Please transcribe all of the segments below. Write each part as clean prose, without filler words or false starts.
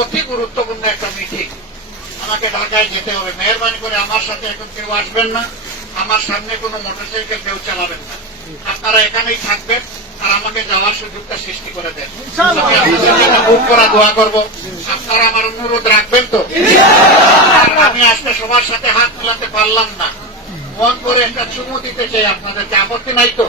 অতি গুরুত্বপূর্ণ একটা মিটিং, আমাকে ঢাকায় যেতে হবে। মেহরবানি করে আমার সাথে এখন কেউ আসবেন না, আমার সামনে কোনো মোটরসাইকেল কেউ চালাবেন না, আপনারা এখানেই থাকবেন আর আমাকে যাওয়ার সুযোগটা সৃষ্টি করে দেন। বুক করা দোয়া করবো, আপনারা আমার অনুরোধ রাখবেন তো? আমি আজকে সবার সাথে হাত মেলাতে পারলাম না, মন করে একটা চুমু দিতে চাই আপনাদেরকে, আপত্তি নাই তো?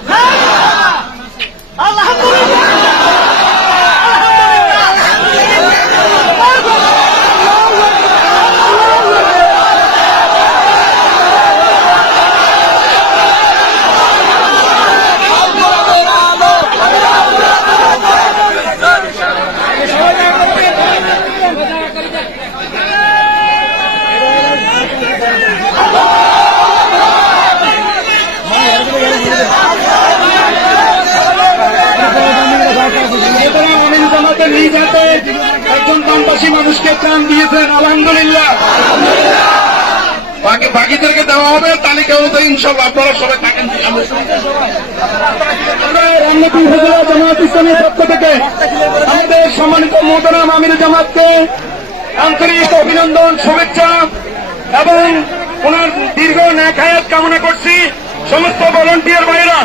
একজন গ্রামবাসী মানুষকে ত্রাণ দিয়েছেন, আলহামদুলিল্লাহ। বাকিদেরকে দেওয়া হবে তালিকা অনুযায়ী, ইনশাল্লাহ আপনারা সবাই থাকেন। রামনগর উপজেলা জামায়াত ইসলামীর পক্ষ থেকে আমাদের সম্মানিত মোহতারাম আমির জামাতকে আন্তরিক অভিনন্দন, শুভেচ্ছা এবং ওনার দীর্ঘ নেক হায়াত কামনা করছি। সমস্ত ভলান্টিয়ার ভাইরা